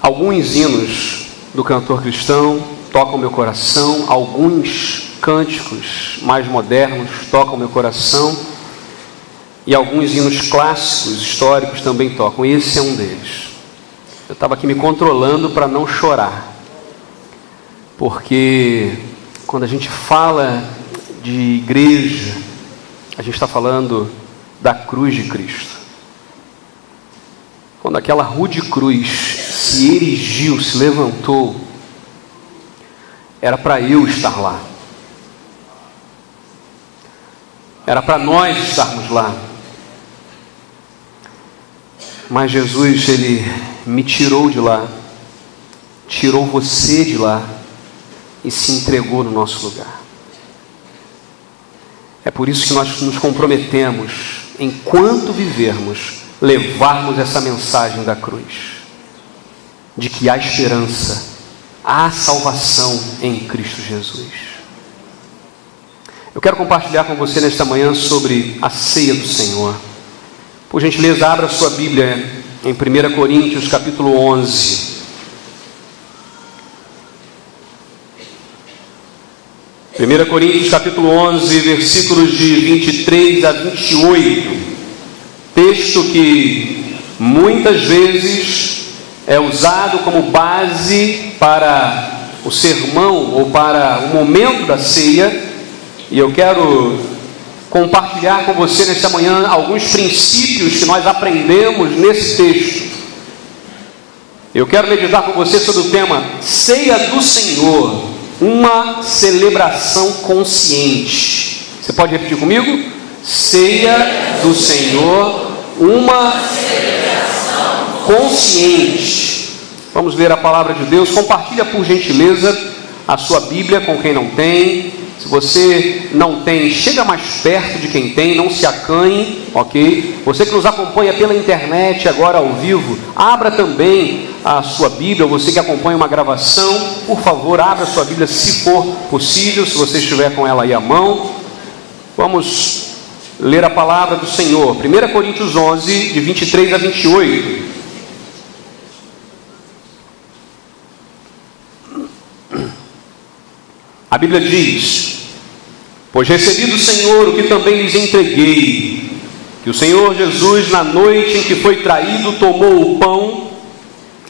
Alguns hinos do cantor cristão tocam meu coração, alguns cânticos mais modernos tocam meu coração e alguns hinos clássicos, históricos também tocam. Esse é um deles. Eu estava aqui me controlando para não chorar, porque quando a gente fala de igreja, a gente está falando da cruz de Cristo. Quando aquela rude cruz se erigiu, se levantou, era para eu estar lá. Era para nós estarmos lá. Mas Jesus, Ele me tirou de lá, tirou você de lá e se entregou no nosso lugar. É por isso que nós nos comprometemos, enquanto vivermos, levarmos essa mensagem da cruz, de que há esperança, há salvação em Cristo Jesus. Eu quero compartilhar com você nesta manhã sobre a ceia do Senhor. Por gentileza, abra a sua Bíblia em 1 Coríntios capítulo 11. 1 Coríntios capítulo 11, versículos de 23 a 28. Texto que muitas vezes é usado como base para o sermão ou para o momento da ceia. E eu quero compartilhar com você nesta manhã alguns princípios que nós aprendemos nesse texto. Eu quero meditar com você sobre o tema Ceia do Senhor, uma celebração consciente. Você pode repetir comigo? Ceia do Senhor, uma celebração consciente. Vamos ler a palavra de Deus. Compartilha por gentileza a sua Bíblia com quem não tem. Se você não tem, chega mais perto de quem tem, não se acanhe, ok? Você que nos acompanha pela internet agora ao vivo, abra também a sua Bíblia. Você que acompanha uma gravação, por favor, abra a sua Bíblia se for possível, se você estiver com ela aí à mão. Vamos ler a palavra do Senhor. 1 Coríntios 11, de 23 a 28. A Bíblia diz: pois recebi do Senhor o que também lhes entreguei, que o Senhor Jesus, na noite em que foi traído, tomou o pão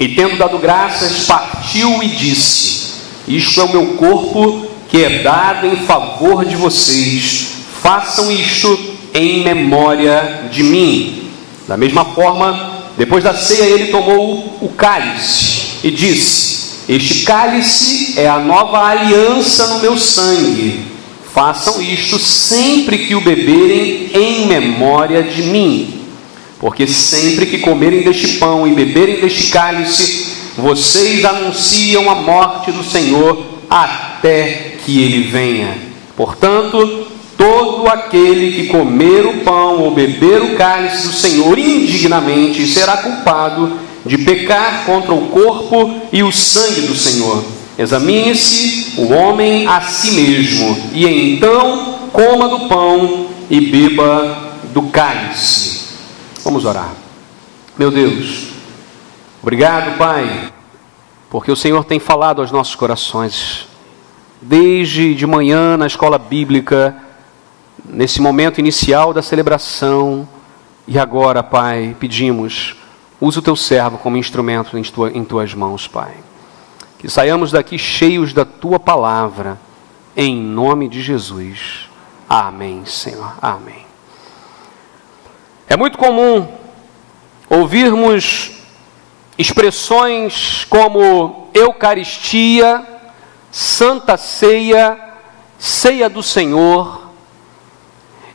e, tendo dado graças, partiu e disse: isto é o meu corpo que é dado em favor de vocês, façam isto em memória de mim. Da mesma forma, depois da ceia, ele tomou o cálice e disse: este cálice é a nova aliança no meu sangue. Façam isto sempre que o beberem em memória de mim. Porque sempre que comerem deste pão e beberem deste cálice, vocês anunciam a morte do Senhor até que ele venha. Portanto, todo aquele que comer o pão ou beber o cálice do Senhor indignamente será culpado de pecar contra o corpo e o sangue do Senhor. Examine-se o homem a si mesmo, e então coma do pão e beba do cálice. Vamos orar. Meu Deus, obrigado, Pai, porque o Senhor tem falado aos nossos corações, desde de manhã na escola bíblica, nesse momento inicial da celebração, e agora, Pai, pedimos: usa o teu servo como instrumento em tuas mãos, Pai. Que saiamos daqui cheios da tua palavra, em nome de Jesus. Amém, Senhor. Amém. É muito comum ouvirmos expressões como Eucaristia, Santa Ceia, Ceia do Senhor.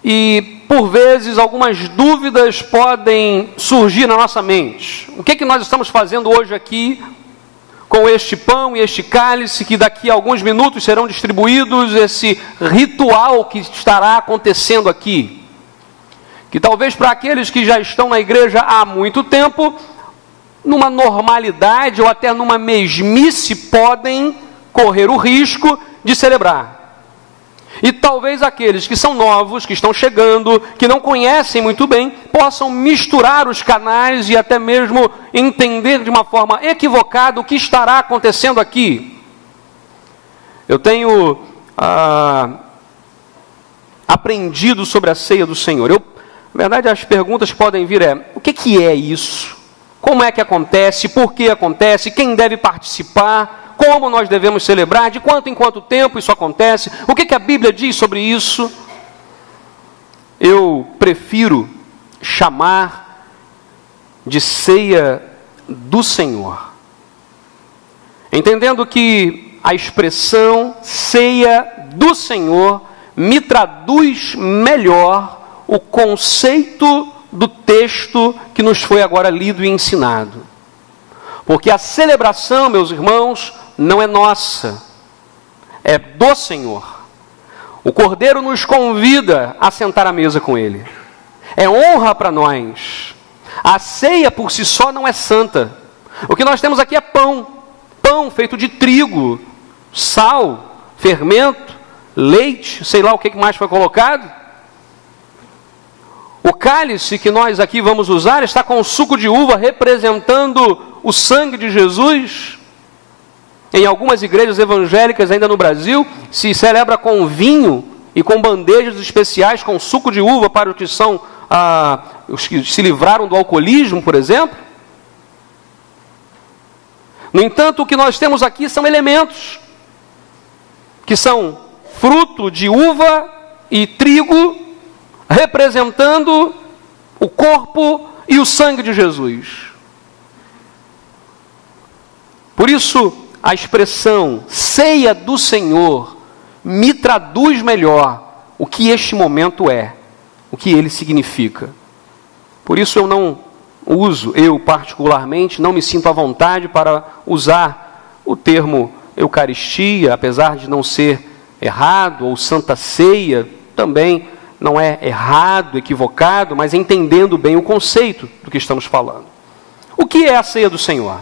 E, por vezes, algumas dúvidas podem surgir na nossa mente. O que nós estamos fazendo hoje aqui com este pão e este cálice, que daqui a alguns minutos serão distribuídos, esse ritual que estará acontecendo aqui? Que talvez para aqueles que já estão na igreja há muito tempo, numa normalidade ou até numa mesmice, podem correr o risco de celebrar. E talvez aqueles que são novos, que estão chegando, que não conhecem muito bem, possam misturar os canais e até mesmo entender de uma forma equivocada o que estará acontecendo aqui. Eu tenho aprendido sobre a ceia do Senhor. Na verdade, as perguntas que podem vir o que é isso? Como é que acontece? Por que acontece? Quem deve participar? Como nós devemos celebrar? De quanto em quanto tempo isso acontece? O que a Bíblia diz sobre isso? Eu prefiro chamar de ceia do Senhor, entendendo que a expressão ceia do Senhor me traduz melhor o conceito do texto que nos foi agora lido e ensinado. Porque a celebração, meus irmãos, não é nossa, é do Senhor. O Cordeiro nos convida a sentar à mesa com Ele. É honra para nós. A ceia por si só não é santa. O que nós temos aqui é pão. Pão feito de trigo, sal, fermento, leite, sei lá o que mais foi colocado. O cálice que nós aqui vamos usar está com suco de uva representando o sangue de Jesus. Em algumas igrejas evangélicas ainda no Brasil, se celebra com vinho e com bandejas especiais com suco de uva para os que são os que se livraram do alcoolismo, por exemplo. No entanto, o que nós temos aqui são elementos que são fruto de uva e trigo, representando o corpo e o sangue de Jesus. Por isso, a expressão ceia do Senhor me traduz melhor o que este momento é, o que ele significa. Por isso eu não uso, eu particularmente, não me sinto à vontade para usar o termo Eucaristia, apesar de não ser errado, ou Santa Ceia, também não é errado, equivocado, mas entendendo bem o conceito do que estamos falando. O que é a ceia do Senhor?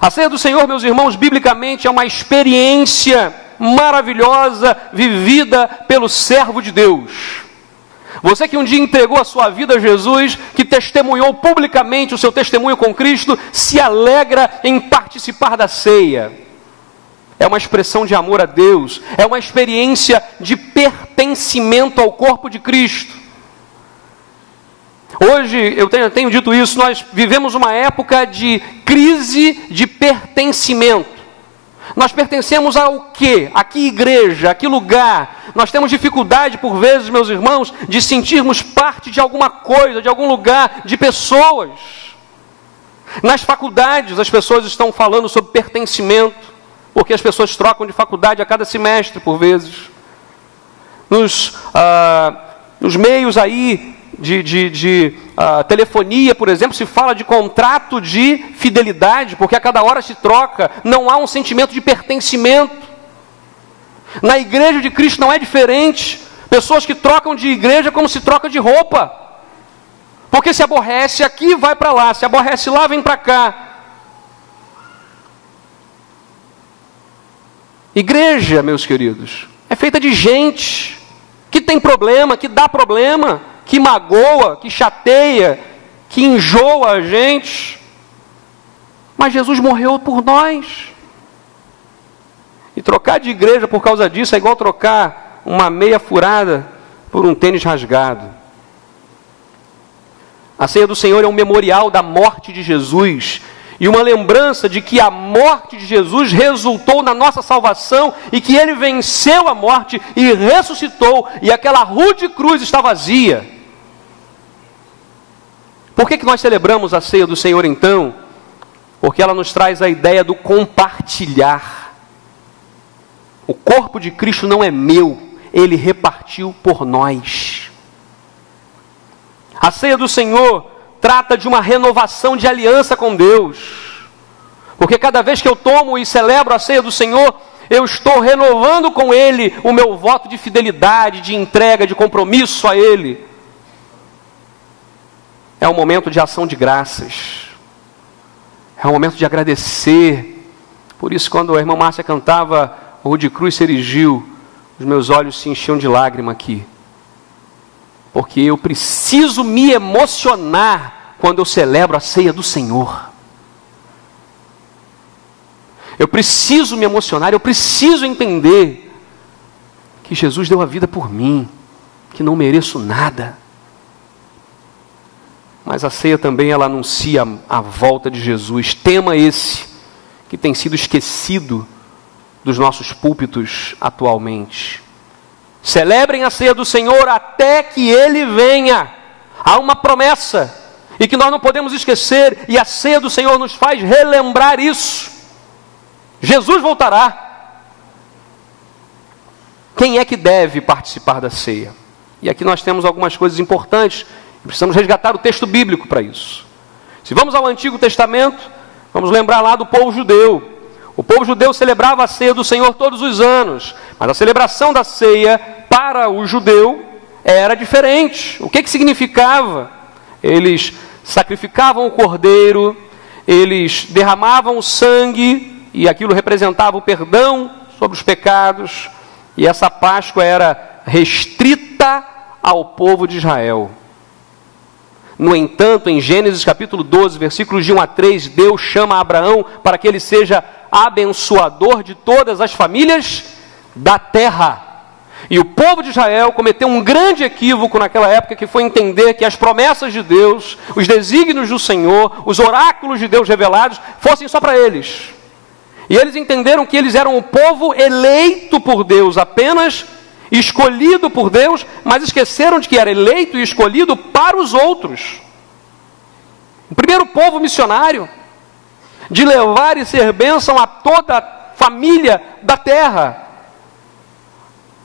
A ceia do Senhor, meus irmãos, biblicamente é uma experiência maravilhosa vivida pelo servo de Deus. Você que um dia entregou a sua vida a Jesus, que testemunhou publicamente o seu testemunho com Cristo, se alegra em participar da ceia. É uma expressão de amor a Deus, é uma experiência de pertencimento ao corpo de Cristo. Hoje, eu tenho dito isso, nós vivemos uma época de crise de pertencimento. Nós pertencemos ao quê? A que igreja? A que lugar? Nós temos dificuldade, por vezes, meus irmãos, de sentirmos parte de alguma coisa, de algum lugar, de pessoas. Nas faculdades, as pessoas estão falando sobre pertencimento, porque as pessoas trocam de faculdade a cada semestre, por vezes. Nos meios aí de telefonia, por exemplo, se fala de contrato de fidelidade, porque a cada hora se troca, não há um sentimento de pertencimento. Na igreja de Cristo não é diferente. Pessoas que trocam de igreja como se troca de roupa, porque se aborrece aqui, vai para lá, se aborrece lá, vem para cá. Igreja, meus queridos, é feita de gente que tem problema, que dá problema, que magoa, que chateia, que enjoa a gente. Mas Jesus morreu por nós. E trocar de igreja por causa disso é igual trocar uma meia furada por um tênis rasgado. A ceia do Senhor é um memorial da morte de Jesus e uma lembrança de que a morte de Jesus resultou na nossa salvação e que Ele venceu a morte e ressuscitou, e aquela rude cruz está vazia. Por que nós celebramos a ceia do Senhor então? Porque ela nos traz a ideia do compartilhar. O corpo de Cristo não é meu, Ele repartiu por nós. A ceia do Senhor trata de uma renovação de aliança com Deus. Porque cada vez que eu tomo e celebro a ceia do Senhor, eu estou renovando com Ele o meu voto de fidelidade, de entrega, de compromisso a Ele. É um momento de ação de graças. É um momento de agradecer. Por isso, quando a irmã Márcia cantava "O de cruz se erigiu, os meus olhos se enchiam de lágrima aqui. Porque eu preciso me emocionar quando eu celebro a ceia do Senhor. Eu preciso me emocionar, eu preciso entender que Jesus deu a vida por mim, que não mereço nada. Mas a ceia também, ela anuncia a volta de Jesus. Tema esse que tem sido esquecido dos nossos púlpitos atualmente. Celebrem a ceia do Senhor até que Ele venha. Há uma promessa, e que nós não podemos esquecer, e a ceia do Senhor nos faz relembrar isso. Jesus voltará. Quem é que deve participar da ceia? E aqui nós temos algumas coisas importantes, e precisamos resgatar o texto bíblico para isso. Se vamos ao Antigo Testamento, vamos lembrar lá do povo judeu. O povo judeu celebrava a ceia do Senhor todos os anos, mas a celebração da ceia para o judeu era diferente. O que significava? Eles sacrificavam o cordeiro, eles derramavam o sangue, e aquilo representava o perdão sobre os pecados, e essa Páscoa era restrita ao povo de Israel. No entanto, em Gênesis capítulo 12, versículos de 1 a 3, Deus chama Abraão para que ele seja abençoador de todas as famílias da terra. E o povo de Israel cometeu um grande equívoco naquela época, que foi entender que as promessas de Deus, os desígnios do Senhor, os oráculos de Deus revelados, fossem só para eles. E eles entenderam que eles eram o povo eleito por Deus apenas, escolhido por Deus, mas esqueceram de que era eleito e escolhido para os outros. O primeiro povo missionário, de levar e ser bênção a toda a família da terra.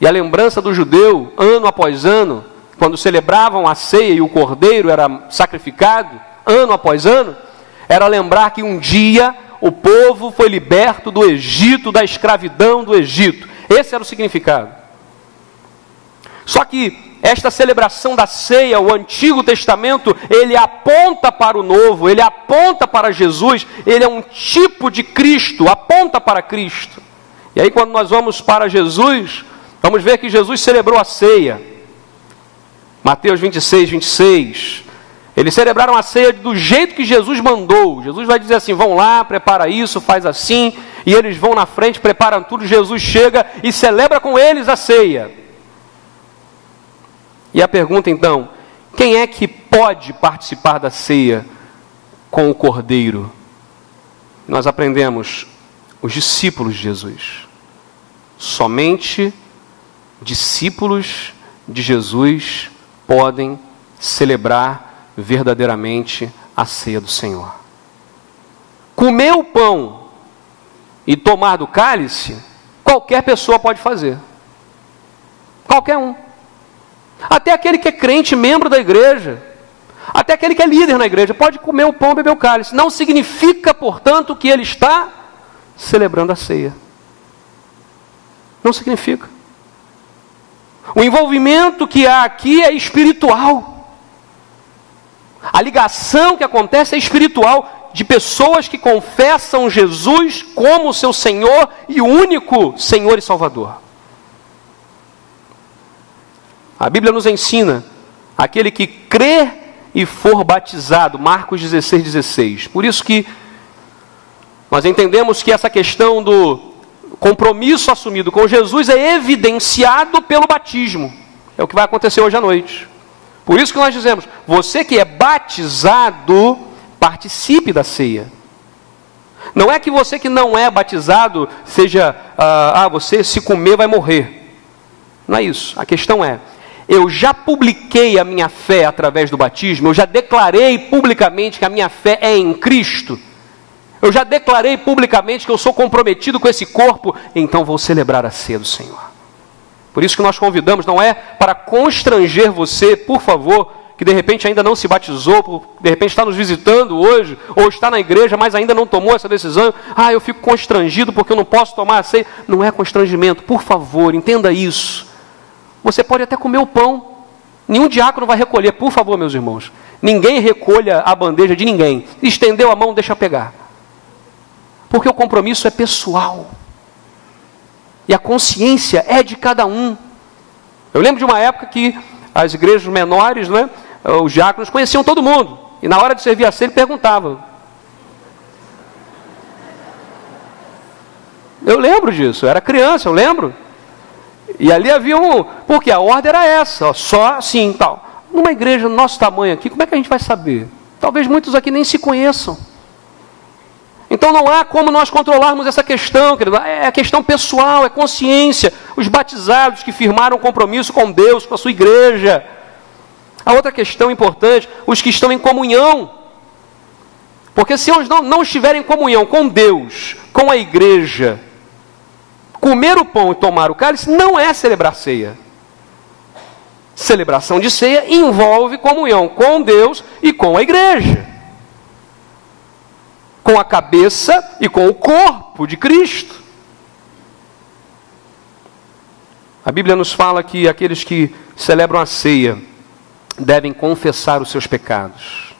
E a lembrança do judeu, ano após ano, quando celebravam a ceia e o cordeiro era sacrificado, ano após ano, era lembrar que um dia o povo foi liberto do Egito, da escravidão do Egito. Esse era o significado. Só que esta celebração da ceia, o Antigo Testamento, ele aponta para o Novo, ele aponta para Jesus, ele é um tipo de Cristo, aponta para Cristo. E aí quando nós vamos para Jesus, vamos ver que Jesus celebrou a ceia. Mateus 26, 26. Eles celebraram a ceia do jeito que Jesus mandou. Jesus vai dizer assim, vão lá, prepara isso, faz assim. E eles vão na frente, preparam tudo. Jesus chega e celebra com eles a ceia. E a pergunta então, quem é que pode participar da ceia com o Cordeiro? Nós aprendemos, os discípulos de Jesus. Somente discípulos de Jesus podem celebrar verdadeiramente a ceia do Senhor. Comer o pão e tomar do cálice, qualquer pessoa pode fazer. Qualquer um. Até aquele que é crente, membro da igreja, até aquele que é líder na igreja, pode comer o pão e beber o cálice. Não significa, portanto, que ele está celebrando a ceia. Não significa. O envolvimento que há aqui é espiritual. A ligação que acontece é espiritual, de pessoas que confessam Jesus como seu Senhor e único Senhor e Salvador. A Bíblia nos ensina, aquele que crê e for batizado, Marcos 16, 16. Por isso que nós entendemos que essa questão do compromisso assumido com Jesus é evidenciado pelo batismo. É o que vai acontecer hoje à noite. Por isso que nós dizemos, você que é batizado, participe da ceia. Não é que você que não é batizado seja, você se comer vai morrer. Não é isso. A questão é, eu já publiquei a minha fé através do batismo, eu já declarei publicamente que a minha fé é em Cristo, eu já declarei publicamente que eu sou comprometido com esse corpo, então vou celebrar a ceia do Senhor. Por isso que nós convidamos, não é para constranger você, por favor, que de repente ainda não se batizou, de repente está nos visitando hoje, ou está na igreja, mas ainda não tomou essa decisão, eu fico constrangido porque eu não posso tomar a ceia. Não é constrangimento, por favor, entenda isso. Você pode até comer o pão. Nenhum diácono vai recolher, por favor, meus irmãos. Ninguém recolha a bandeja de ninguém. Estendeu a mão, deixa pegar. Porque o compromisso é pessoal. E a consciência é de cada um. Eu lembro de uma época que as igrejas menores, né, os diáconos conheciam todo mundo. E na hora de servir a ceia, ele perguntava. Eu lembro disso, eu era criança, eu lembro. E ali havia porque a ordem era essa, ó, só assim e tal. Numa igreja do nosso tamanho aqui, como é que a gente vai saber? Talvez muitos aqui nem se conheçam. Então não há como nós controlarmos essa questão, querido. É questão pessoal, é consciência. Os batizados que firmaram compromisso com Deus, com a sua igreja. A outra questão importante, os que estão em comunhão. Porque se eles não estiverem em comunhão com Deus, com a igreja, comer o pão e tomar o cálice não é celebrar ceia. Celebração de ceia envolve comunhão com Deus e com a igreja. Com a cabeça e com o corpo de Cristo. A Bíblia nos fala que aqueles que celebram a ceia devem confessar os seus pecados.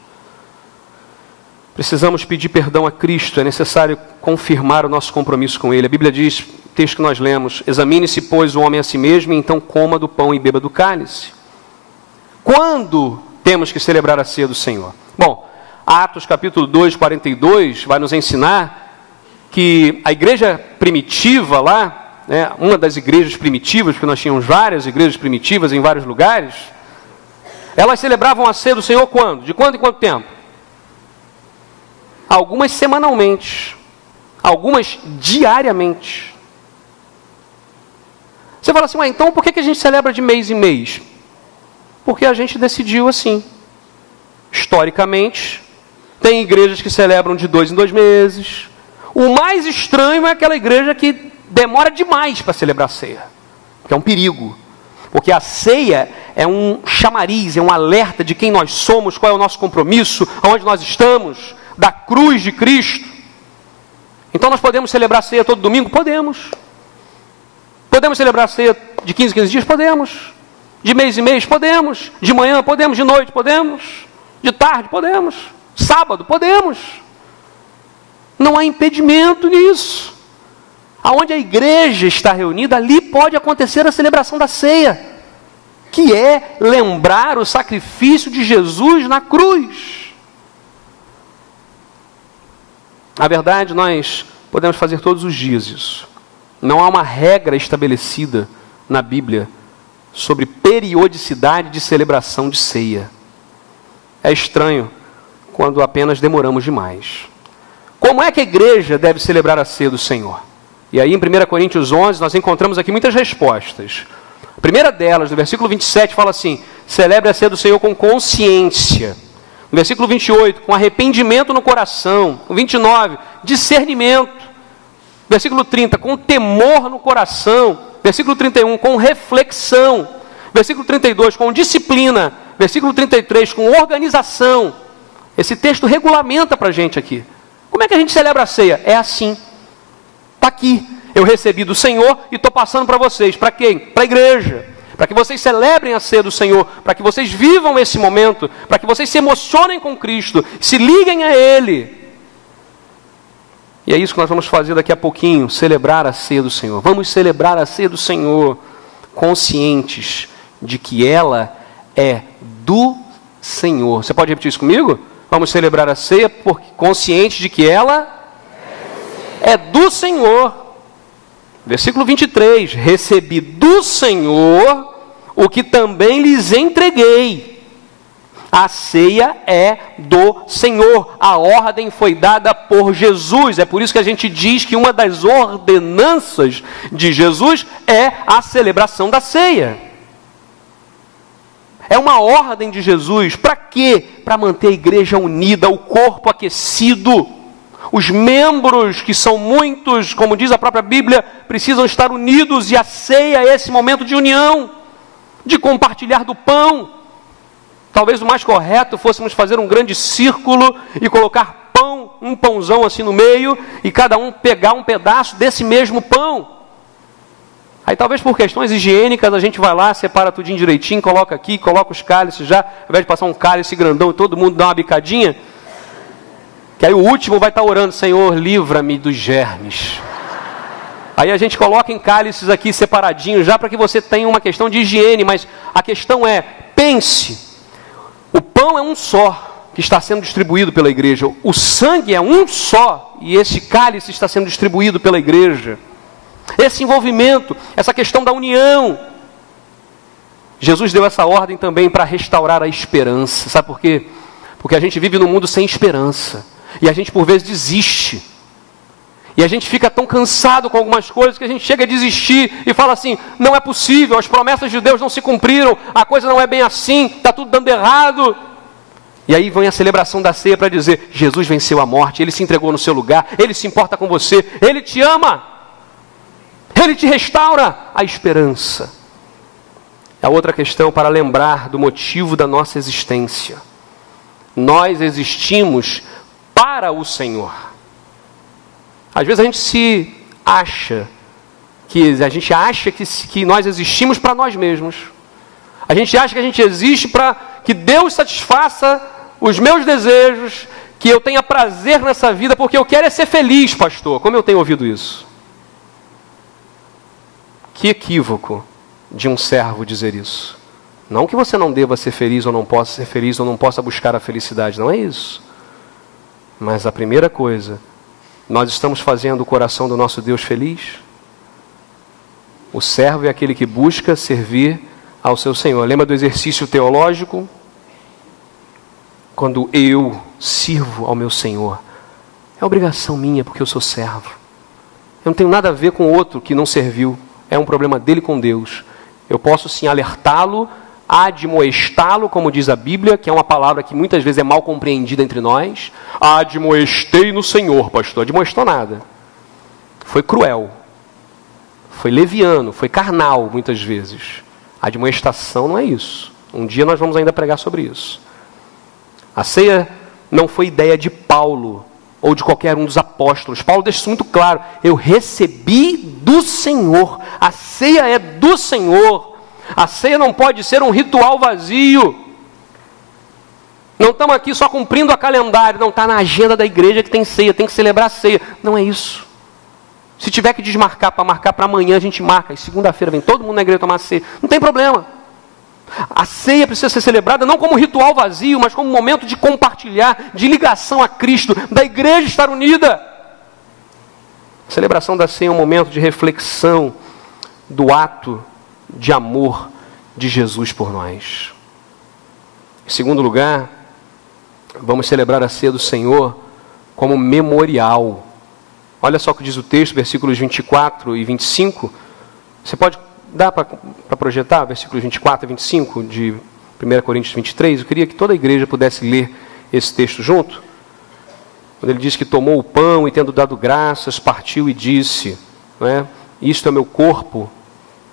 Precisamos pedir perdão a Cristo, é necessário confirmar o nosso compromisso com Ele. A Bíblia diz, texto que nós lemos, examine-se, pois, o homem a si mesmo, e então coma do pão e beba do cálice. Quando temos que celebrar a ceia do Senhor? Bom, Atos capítulo 2, 42, vai nos ensinar que a igreja primitiva lá, né, uma das igrejas primitivas, porque nós tínhamos várias igrejas primitivas em vários lugares, elas celebravam a ceia do Senhor quando? De quando em quanto tempo? Algumas semanalmente, algumas diariamente. Você fala assim, então por que a gente celebra de mês em mês? Porque a gente decidiu assim. Historicamente, tem igrejas que celebram de 2 em 2 meses. O mais estranho é aquela igreja que demora demais para celebrar a ceia, que é um perigo. Porque a ceia é um chamariz, é um alerta de quem nós somos, qual é o nosso compromisso, aonde nós estamos, da cruz de Cristo. Então nós podemos celebrar a ceia todo domingo? Podemos. Podemos celebrar a ceia de 15 em 15 dias? Podemos. De mês em mês? Podemos. De manhã? Podemos. De noite? Podemos. De tarde? Podemos. Sábado? Podemos. Não há impedimento nisso. Aonde a igreja está reunida, ali pode acontecer a celebração da ceia, que é lembrar o sacrifício de Jesus na cruz. Na verdade, nós podemos fazer todos os dias isso. Não há uma regra estabelecida na Bíblia sobre periodicidade de celebração de ceia. É estranho quando apenas demoramos demais. Como é que a igreja deve celebrar a ceia do Senhor? E aí em 1 Coríntios 11 nós encontramos aqui muitas respostas. A primeira delas, no versículo 27, fala assim, celebre a ceia do Senhor com consciência. No versículo 28, com arrependimento no coração. No 29, discernimento. Versículo 30, com temor no coração. Versículo 31, com reflexão. Versículo 32, com disciplina. Versículo 33, com organização. Esse texto regulamenta para a gente aqui. Como é que a gente celebra a ceia? É assim. Está aqui. Eu recebi do Senhor e estou passando para vocês. Para quem? Para a igreja. Para que vocês celebrem a ceia do Senhor. Para que vocês vivam esse momento. Para que vocês se emocionem com Cristo. Se liguem a Ele. E é isso que nós vamos fazer daqui a pouquinho. Celebrar a ceia do Senhor. Vamos celebrar a ceia do Senhor. Conscientes de que ela é do Senhor. Você pode repetir isso comigo? Vamos celebrar a ceia conscientes de que ela é do Senhor. Versículo 23, recebi do Senhor o que também lhes entreguei. A ceia é do Senhor. A ordem foi dada por Jesus. É por isso que a gente diz que uma das ordenanças de Jesus é a celebração da ceia. É uma ordem de Jesus. Para quê? Para manter a igreja unida, o corpo aquecido. Os membros, que são muitos, como diz a própria Bíblia, precisam estar unidos, e a ceia é esse momento de união, de compartilhar do pão. Talvez o mais correto fôssemos fazer um grande círculo e colocar pão, um pãozão assim no meio, e cada um pegar um pedaço desse mesmo pão. Aí talvez por questões higiênicas a gente vai lá, separa tudinho direitinho, coloca aqui, coloca os cálices já, ao invés de passar um cálice grandão e todo mundo dá uma bicadinha, que aí o último vai estar orando, Senhor, livra-me dos germes. Aí a gente coloca em cálices aqui separadinhos já para que você tenha uma questão de higiene, mas a questão é, pense, o pão é um só que está sendo distribuído pela igreja, o sangue é um só e esse cálice está sendo distribuído pela igreja. Esse envolvimento, essa questão da união. Jesus deu essa ordem também para restaurar a esperança. Sabe por quê? Porque a gente vive num mundo sem esperança. E a gente por vezes desiste. E a gente fica tão cansado com algumas coisas que a gente chega a desistir e fala assim, não é possível, as promessas de Deus não se cumpriram, a coisa não é bem assim, está tudo dando errado. E aí vem a celebração da ceia para dizer, Jesus venceu a morte, Ele se entregou no seu lugar, Ele se importa com você, Ele te ama. Ele te restaura a esperança. A outra questão para lembrar do motivo da nossa existência. Nós existimos para o Senhor. Às vezes a gente acha que nós existimos para nós mesmos. A gente acha que a gente existe para que Deus satisfaça os meus desejos, que eu tenha prazer nessa vida, porque eu quero é ser feliz, pastor. Como eu tenho ouvido isso? Que equívoco de um servo dizer isso. Não que você não deva ser feliz ou não possa ser feliz ou não possa buscar a felicidade, não é isso. Mas a primeira coisa, nós estamos fazendo o coração do nosso Deus feliz? O servo é aquele que busca servir ao seu Senhor. Lembra do exercício teológico? Quando eu sirvo ao meu Senhor, é obrigação minha porque eu sou servo. Eu não tenho nada a ver com outro que não serviu. É um problema dele com Deus. Eu posso sim alertá-lo, admoestá-lo, como diz a Bíblia, que é uma palavra que muitas vezes é mal compreendida entre nós. Admoestei no Senhor, pastor. Admoestou nada. Foi cruel. Foi leviano, foi carnal, muitas vezes. Admoestação não é isso. Um dia nós vamos ainda pregar sobre isso. A ceia não foi ideia de Paulo ou de qualquer um dos apóstolos. Paulo deixa isso muito claro. Eu recebi do Senhor. A ceia é do Senhor. A ceia não pode ser um ritual vazio. Não estamos aqui só cumprindo a calendário. Não está na agenda da igreja que tem ceia, tem que celebrar a ceia. Não é isso. Se tiver que desmarcar para marcar para amanhã, a gente marca. E segunda-feira vem todo mundo na igreja tomar ceia. Não tem problema. A ceia precisa ser celebrada não como um ritual vazio, mas como um momento de compartilhar, de ligação a Cristo, da igreja estar unida. A celebração da ceia é um momento de reflexão do ato de amor de Jesus por nós. Em segundo lugar, vamos celebrar a ceia do Senhor como memorial. Olha só o que diz o texto, versículos 24 e 25. Você pode dar para projetar, versículos 24 e 25 de 1 Coríntios 23? Eu queria que toda a igreja pudesse ler esse texto junto. Quando ele diz que tomou o pão e tendo dado graças, partiu e disse, não é? Isto é meu corpo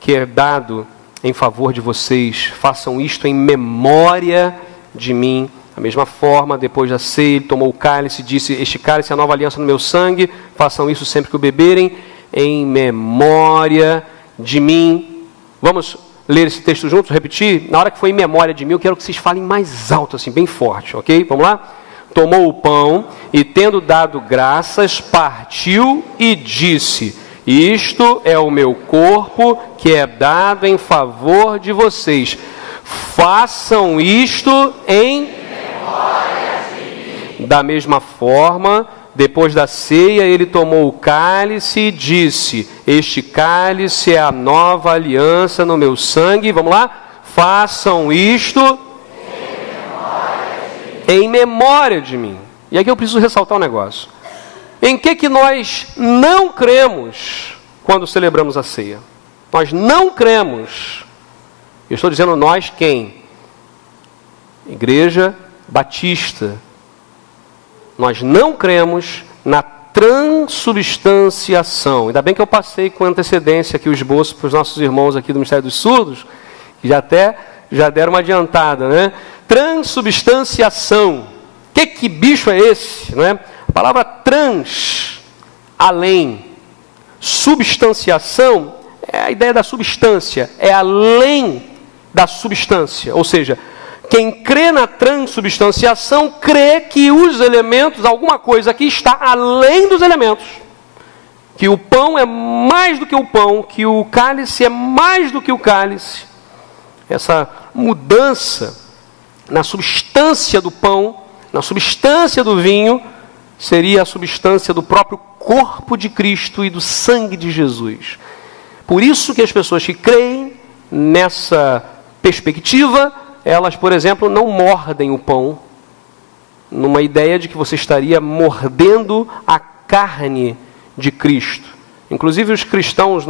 que é dado em favor de vocês. Façam isto em memória de mim. Da mesma forma, depois da ceia, ele tomou o cálice e disse, este cálice é a nova aliança no meu sangue. Façam isso sempre que o beberem, em memória de mim. Vamos ler esse texto juntos, repetir? Na hora que for em memória de mim, eu quero que vocês falem mais alto, assim, bem forte, ok? Vamos lá? Tomou o pão e, tendo dado graças, partiu e disse, isto é o meu corpo que é dado em favor de vocês. Façam isto em memória de mim. Da mesma forma, depois da ceia, ele tomou o cálice e disse, este cálice é a nova aliança no meu sangue. Vamos lá? Façam isto em memória de mim. E aqui eu preciso ressaltar um negócio. Em que nós não cremos quando celebramos a ceia? Nós não cremos. Eu estou dizendo nós quem? Igreja Batista. Nós não cremos na transubstanciação. Ainda bem que eu passei com antecedência aqui o esboço para os nossos irmãos aqui do Ministério dos Surdos, que já deram uma adiantada, né? Transubstanciação. Que bicho é esse? Não é? A palavra trans, além. Substanciação é a ideia da substância, é além da substância. Ou seja, quem crê na transubstanciação, crê que os elementos, alguma coisa aqui está além dos elementos. que o pão é mais do que o pão, que o cálice é mais do que o cálice. Essa mudança na substância do pão, na substância do vinho, seria a substância do próprio corpo de Cristo e do sangue de Jesus. Por isso que as pessoas que creem nessa perspectiva, elas, por exemplo, não mordem o pão, numa ideia de que você estaria mordendo a carne de Cristo. Inclusive os cristãos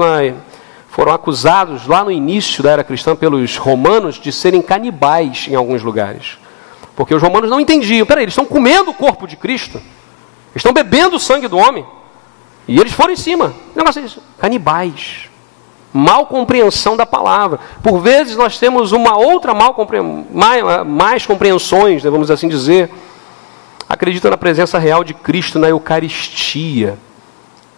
foram acusados lá no início da era cristã pelos romanos de serem canibais em alguns lugares. Porque os romanos não entendiam. Peraí, eles estão comendo o corpo de Cristo. Eles estão bebendo o sangue do homem. E eles foram em cima. O negócio é isso. Canibais. Mal compreensão da palavra. Por vezes nós temos uma outra mais compreensões, né, vamos assim dizer. Acredita na presença real de Cristo na Eucaristia.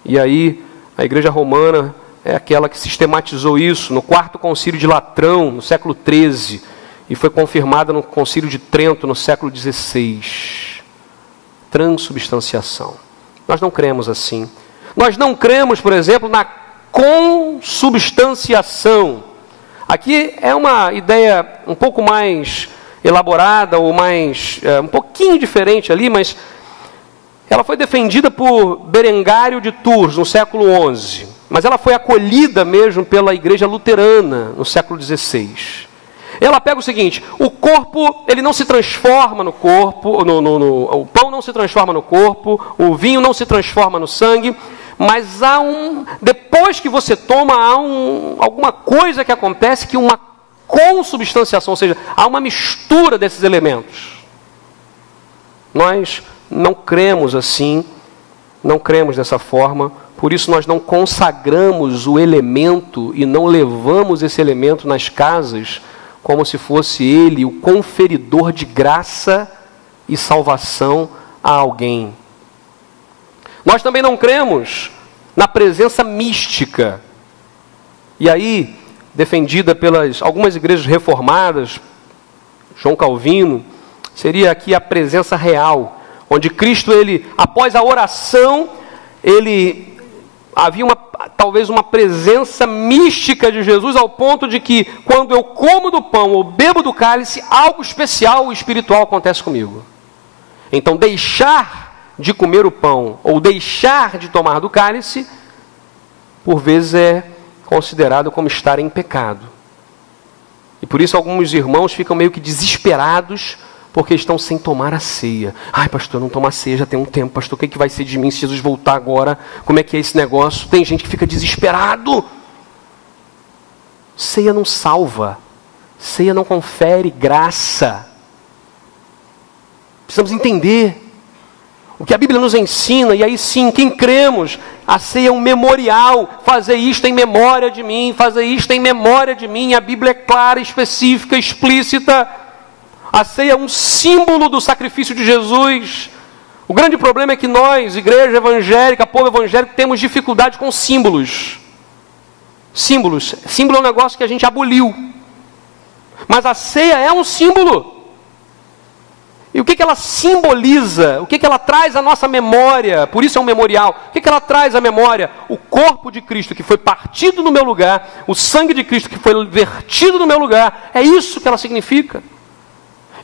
E aí, a Igreja Romana é aquela que sistematizou isso no 4º Concílio de Latrão, no século XIII, e foi confirmada no Concílio de Trento, no século XVI. Transubstanciação. Nós não cremos assim. Nós não cremos, por exemplo, na consubstanciação. Aqui é uma ideia um pouco mais elaborada, ou mais, um pouquinho diferente ali, mas ela foi defendida por Berengário de Tours, no século XI. Mas ela foi acolhida mesmo pela Igreja Luterana, no século XVI. Ela pega o seguinte: o corpo, ele não se transforma no corpo, o pão não se transforma no corpo, o vinho não se transforma no sangue, mas depois que você toma, alguma coisa que acontece, que uma consubstanciação, ou seja, há uma mistura desses elementos. Nós não cremos assim, não cremos dessa forma, por isso nós não consagramos o elemento e não levamos esse elemento nas casas como se fosse ele o conferidor de graça e salvação a alguém. Nós também não cremos na presença mística. E aí, defendida pelas algumas igrejas reformadas, João Calvino, seria aqui a presença real, onde Cristo, após a oração, havia talvez uma presença mística de Jesus, ao ponto de que, quando eu como do pão ou bebo do cálice, algo especial espiritual acontece comigo. Então, deixar de comer o pão ou deixar de tomar do cálice, por vezes é considerado como estar em pecado. E por isso alguns irmãos ficam meio que desesperados, porque estão sem tomar a ceia. Ai, pastor, não tomo a ceia já tem um tempo. Pastor, o que vai ser de mim se Jesus voltar agora? Como é que é esse negócio? Tem gente que fica desesperado. Ceia não salva. Ceia não confere graça. Precisamos entender o que a Bíblia nos ensina. E aí sim, quem cremos, a ceia é um memorial. Fazer isto em memória de mim. Fazer isto em memória de mim. A Bíblia é clara, específica, explícita. A ceia é um símbolo do sacrifício de Jesus. O grande problema é que nós, igreja evangélica, povo evangélico, temos dificuldade com símbolos. Símbolos. Símbolo é um negócio que a gente aboliu. Mas a ceia é um símbolo. E o que ela simboliza? O que ela traz à nossa memória? Por isso é um memorial. O que ela traz à memória? O corpo de Cristo que foi partido no meu lugar, o sangue de Cristo que foi vertido no meu lugar. É isso que ela significa.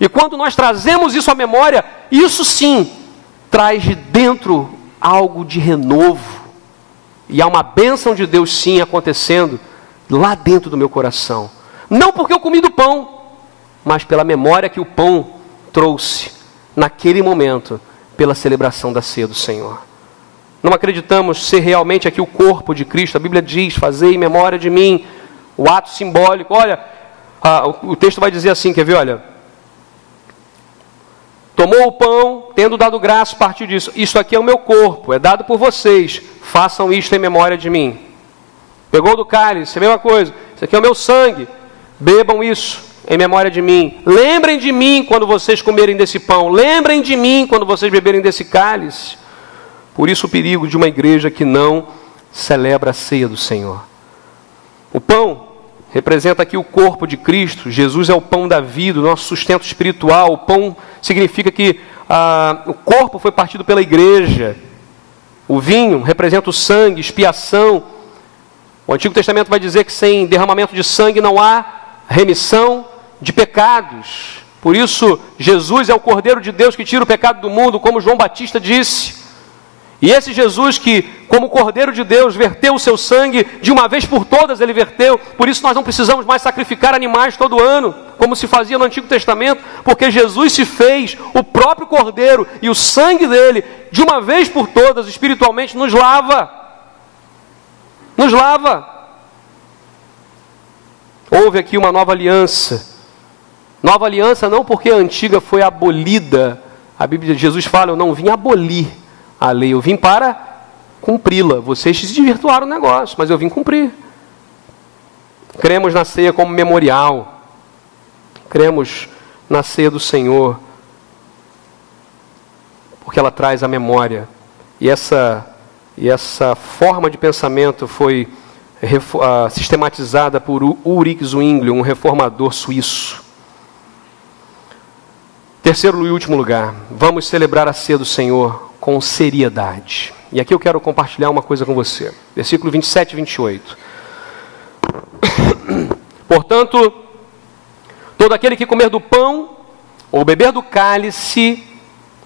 E quando nós trazemos isso à memória, isso sim traz de dentro algo de renovo. E há uma bênção de Deus sim acontecendo lá dentro do meu coração. Não porque eu comi do pão, mas pela memória que o pão trouxe naquele momento, pela celebração da ceia do Senhor. Não acreditamos ser realmente aqui o corpo de Cristo. A Bíblia diz: fazei em memória de mim. O ato simbólico. Olha, o texto vai dizer assim, quer ver? Olha. Tomou o pão, tendo dado graça, partiu disso. Isto aqui é o meu corpo, é dado por vocês. Façam isto em memória de mim. Pegou do cálice, é a mesma coisa. Isso aqui é o meu sangue. Bebam isso em memória de mim. Lembrem de mim quando vocês comerem desse pão. Lembrem de mim quando vocês beberem desse cálice. Por isso o perigo de uma igreja que não celebra a ceia do Senhor. O pão representa aqui o corpo de Cristo. Jesus é o pão da vida, o nosso sustento espiritual. O pão significa que o corpo foi partido pela igreja. O vinho representa o sangue, expiação. O Antigo Testamento vai dizer que sem derramamento de sangue não há remissão de pecados. Por isso, Jesus é o Cordeiro de Deus que tira o pecado do mundo, como João Batista disse. E esse Jesus que, como Cordeiro de Deus, verteu o seu sangue, de uma vez por todas ele verteu. Por isso nós não precisamos mais sacrificar animais todo ano, como se fazia no Antigo Testamento, porque Jesus se fez o próprio Cordeiro, e o sangue dele, de uma vez por todas, espiritualmente, nos lava. Nos lava. Houve aqui uma nova aliança. Nova aliança não porque a antiga foi abolida. A Bíblia de Jesus fala, eu não vim abolir a lei, eu vim para cumpri-la. Vocês se desvirtuaram o negócio, mas eu vim cumprir. Cremos na ceia como memorial. Cremos na ceia do Senhor, porque ela traz a memória. E essa forma de pensamento foi sistematizada por Ulrich Zwingli, um reformador suíço. Terceiro e último lugar, vamos celebrar a ceia do Senhor com seriedade. E aqui eu quero compartilhar uma coisa com você. Versículo 27 e 28. Portanto, todo aquele que comer do pão ou beber do cálice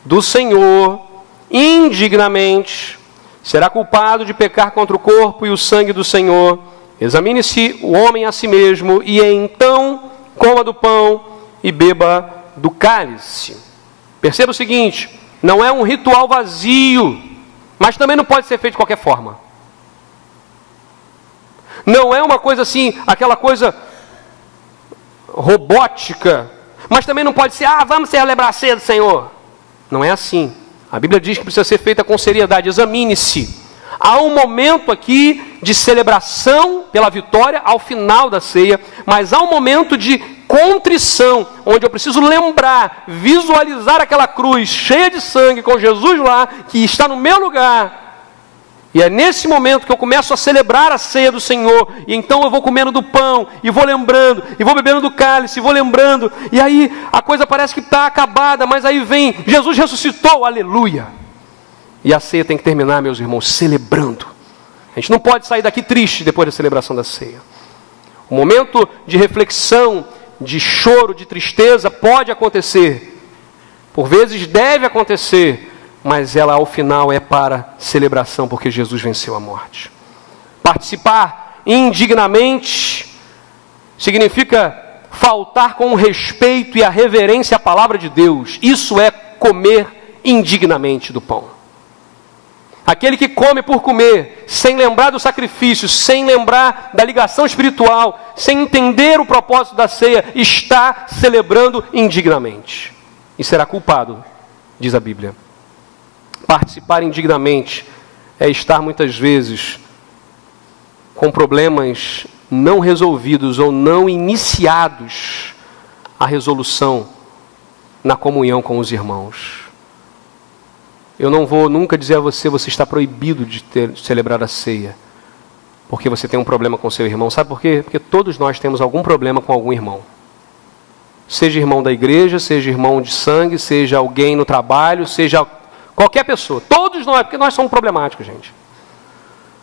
do Senhor indignamente será culpado de pecar contra o corpo e o sangue do Senhor. Examine-se o homem a si mesmo e então coma do pão e beba do cálice. Perceba o seguinte, não é um ritual vazio, mas também não pode ser feito de qualquer forma. Não é uma coisa assim, aquela coisa robótica, mas também não pode ser, vamos celebrar a ceia do Senhor. Não é assim. A Bíblia diz que precisa ser feita com seriedade. Examine-se. Há um momento aqui de celebração pela vitória ao final da ceia, mas há um momento de contrição, onde eu preciso lembrar, visualizar aquela cruz cheia de sangue com Jesus lá, que está no meu lugar. E é nesse momento que eu começo a celebrar a ceia do Senhor, e então eu vou comendo do pão, e vou lembrando, e vou bebendo do cálice, e vou lembrando, e aí a coisa parece que está acabada, mas aí vem, Jesus ressuscitou, aleluia. E a ceia tem que terminar, meus irmãos, celebrando. A gente não pode sair daqui triste depois da celebração da ceia. O momento de reflexão, de choro, de tristeza pode acontecer. Por vezes deve acontecer, mas ela ao final é para celebração, porque Jesus venceu a morte. Participar indignamente significa faltar com o respeito e a reverência à palavra de Deus. Isso é comer indignamente do pão. Aquele que come por comer, sem lembrar do sacrifício, sem lembrar da ligação espiritual, sem entender o propósito da ceia, está celebrando indignamente. E será culpado, diz a Bíblia. Participar indignamente é estar muitas vezes com problemas não resolvidos ou não iniciados a resolução na comunhão com os irmãos. Eu não vou nunca dizer a você, você está proibido de celebrar a ceia, porque você tem um problema com seu irmão. Sabe por quê? Porque todos nós temos algum problema com algum irmão. Seja irmão da igreja, seja irmão de sangue, seja alguém no trabalho, seja qualquer pessoa. Todos nós, porque nós somos problemáticos, gente.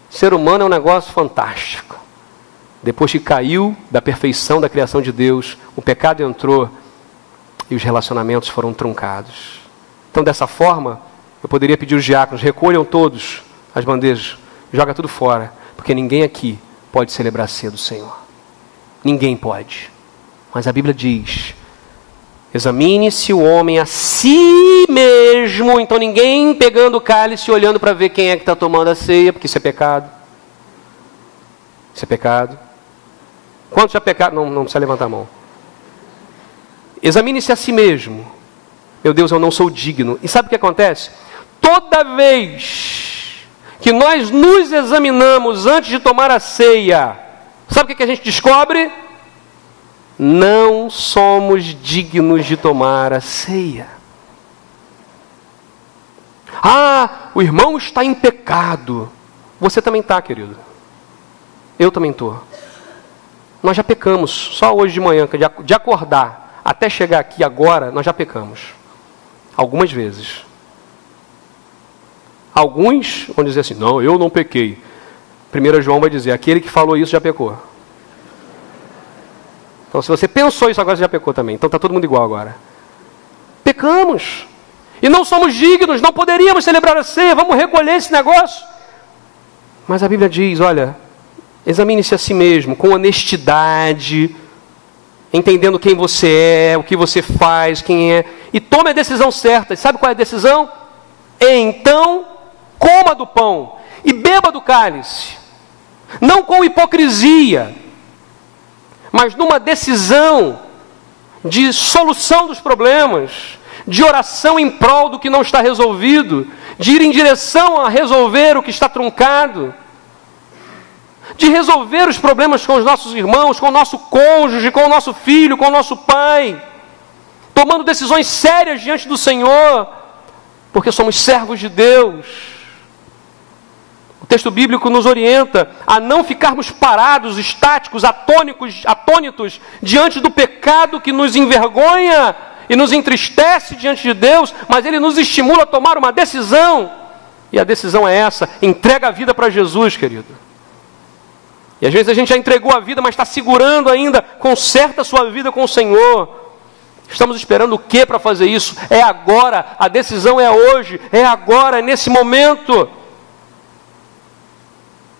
Ser humano é um negócio fantástico. Depois que caiu da perfeição da criação de Deus, o pecado entrou e os relacionamentos foram truncados. Então, dessa forma, eu poderia pedir os diáconos, recolham todos as bandejas, joga tudo fora, porque ninguém aqui pode celebrar a ceia do Senhor. Ninguém pode. Mas a Bíblia diz, examine-se o homem a si mesmo. Então ninguém pegando o cálice e olhando para ver quem é que está tomando a ceia, porque isso é pecado. Isso é pecado. Quantos já pecaram? Não precisa levantar a mão. Examine-se a si mesmo. Meu Deus, eu não sou digno. E sabe o que acontece? Toda vez que nós nos examinamos antes de tomar a ceia, sabe o que a gente descobre? Não somos dignos de tomar a ceia. O irmão está em pecado. Você também está, querido. Eu também estou. Nós já pecamos, só hoje de manhã, de acordar até chegar aqui agora, nós já pecamos. Algumas vezes. Alguns vão dizer assim, não, eu não pequei. 1 João vai dizer, aquele que falou isso já pecou. Então, se você pensou isso agora, você já pecou também. Então, está todo mundo igual agora. Pecamos. E não somos dignos, não poderíamos celebrar a ceia, vamos recolher esse negócio. Mas a Bíblia diz, olha, examine-se a si mesmo, com honestidade, entendendo quem você é, o que você faz, quem é, e tome a decisão certa. E sabe qual é a decisão? Então, coma do pão e beba do cálice. Não com hipocrisia, mas numa decisão de solução dos problemas, de oração em prol do que não está resolvido, de ir em direção a resolver o que está truncado, de resolver os problemas com os nossos irmãos, com o nosso cônjuge, com o nosso filho, com o nosso pai, tomando decisões sérias diante do Senhor, porque somos servos de Deus. O texto bíblico nos orienta a não ficarmos parados, estáticos, atônitos diante do pecado que nos envergonha e nos entristece diante de Deus, mas ele nos estimula a tomar uma decisão, e a decisão é essa: entrega a vida para Jesus, querido. E às vezes a gente já entregou a vida, mas está segurando ainda, conserta a sua vida com o Senhor. Estamos esperando o que para fazer isso? É agora, a decisão é hoje, é agora, é nesse momento.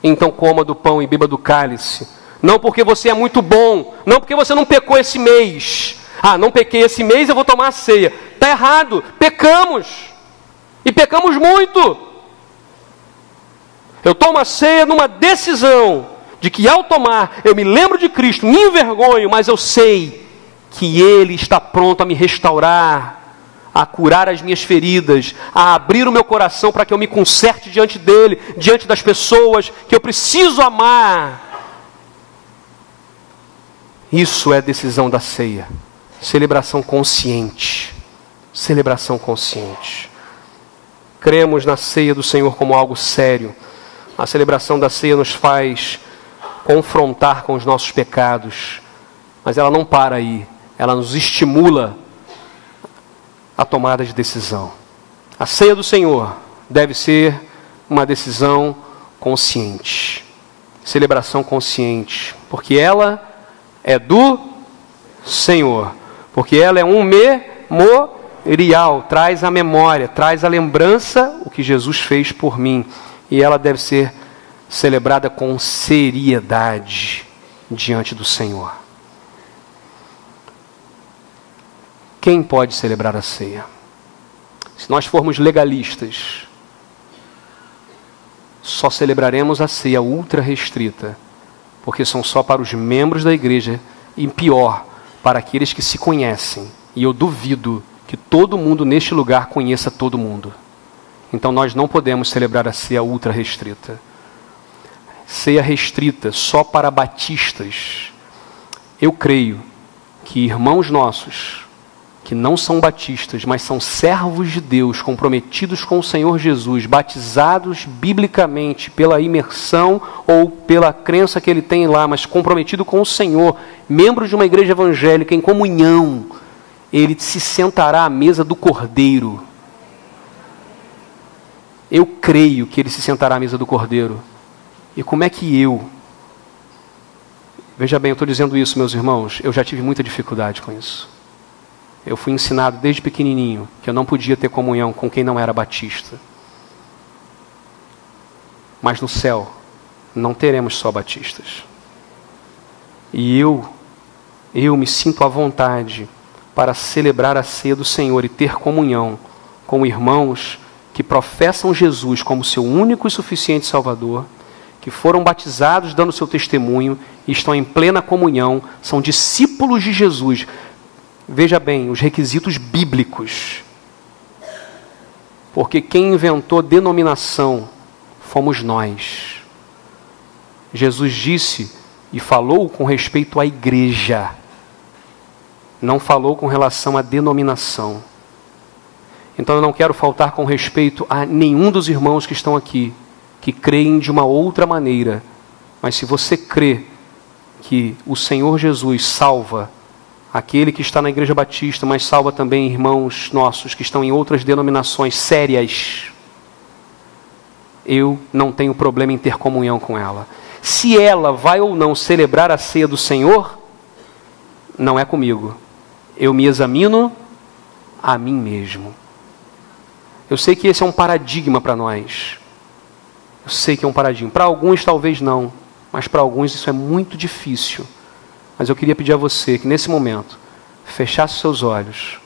Então coma do pão e beba do cálice, não porque você é muito bom, não porque você não pecou esse mês. Ah, não pequei esse mês, eu vou tomar a ceia. Está errado, pecamos, e pecamos muito. Eu tomo a ceia numa decisão de que ao tomar, eu me lembro de Cristo, me envergonho, mas eu sei que Ele está pronto a me restaurar, a curar as minhas feridas, a abrir o meu coração para que eu me conserte diante dEle, diante das pessoas que eu preciso amar. Isso é decisão da ceia. Celebração consciente. Celebração consciente. Cremos na ceia do Senhor como algo sério. A celebração da ceia nos faz confrontar com os nossos pecados, mas ela não para aí. Ela nos estimula a tomada de decisão. A ceia do Senhor deve ser uma decisão consciente. Celebração consciente. Porque ela é do Senhor. Porque ela é um memorial. Traz a memória, traz a lembrança o que Jesus fez por mim. E ela deve ser celebrada com seriedade diante do Senhor. Quem pode celebrar a ceia? Se nós formos legalistas, só celebraremos a ceia ultra restrita, porque são só para os membros da igreja, e pior, para aqueles que se conhecem. E eu duvido que todo mundo neste lugar conheça todo mundo. Então nós não podemos celebrar a ceia ultra restrita. Ceia restrita só para batistas. Eu creio que irmãos nossos que não são batistas, mas são servos de Deus, comprometidos com o Senhor Jesus, batizados biblicamente pela imersão ou pela crença que ele tem lá, mas comprometido com o Senhor, membros de uma igreja evangélica em comunhão, ele se sentará à mesa do Cordeiro. Eu creio que ele se sentará à mesa do Cordeiro. E como é que eu... Veja bem, eu estou dizendo isso, meus irmãos, eu já tive muita dificuldade com isso. Eu fui ensinado desde pequenininho que eu não podia ter comunhão com quem não era batista. Mas no céu não teremos só batistas. E eu me sinto à vontade para celebrar a ceia do Senhor e ter comunhão com irmãos que professam Jesus como seu único e suficiente Salvador, que foram batizados dando seu testemunho e estão em plena comunhão, são discípulos de Jesus. Veja bem, os requisitos bíblicos. Porque quem inventou denominação fomos nós. Jesus disse e falou com respeito à igreja. Não falou com relação à denominação. Então eu não quero faltar com respeito a nenhum dos irmãos que estão aqui, que creem de uma outra maneira. Mas se você crê que o Senhor Jesus salva aquele que está na Igreja Batista, mas salva também irmãos nossos que estão em outras denominações sérias, eu não tenho problema em ter comunhão com ela. Se ela vai ou não celebrar a ceia do Senhor, não é comigo. Eu me examino a mim mesmo. Eu sei que esse é um paradigma para nós. Eu sei que é um paradigma. Para alguns talvez não, mas para alguns isso é muito difícil. Mas eu queria pedir a você que nesse momento fechasse seus olhos,